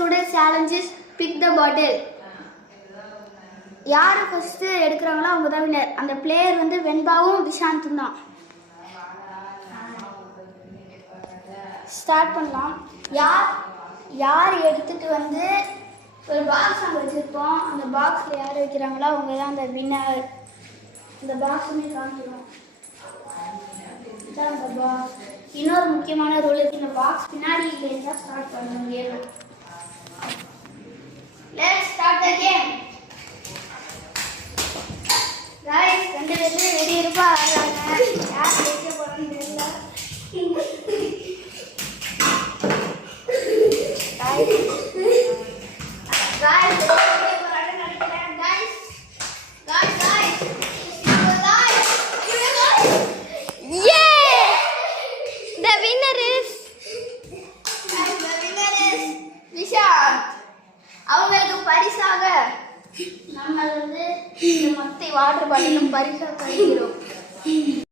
today's challenge is pick the bottle. யார் first எடுக்கறாங்களோ அவங்க தான் வின்னர். அந்த பிளேயர் வந்து வெண்பாவும் விஷாந்தும் தான். ஸ்டார்ட் பண்ணலாம். யார் எடுத்துட்டு வந்து ஒரு பாக்ஸ் அங்கே வச்சிருப்போம். அந்த பாக்ஸ்ல யார் வைக்கிறாங்களோ அவங்க தான் அந்த வின்னர். இந்த பாக்ஸுமே காமிக்கிறோம். இதான் அந்த பாக்ஸ். இன்னொரு முக்கியமான ரூல் இருக்கு. இந்த பாக்ஸ் பின்னாடி இல்லைன்னா ஸ்டார்ட் பண்ணணும் game. Let's start the game. Guys ரெண்டு பேரும் ரெடி இருப்பா வராங்க. யார் ஜெயிக்க போறான்னு தெரியல. गाइस ஜெயிக்க போறாங்க நினைக்கிறேன். Guys Yeah! The winner is Vishanth. அவங்களுக்கு பரிசாக நம்ம வந்து இந்த மொத்த வாட்டர் பாட்டிலும் பரிசாக தருகிறோம்.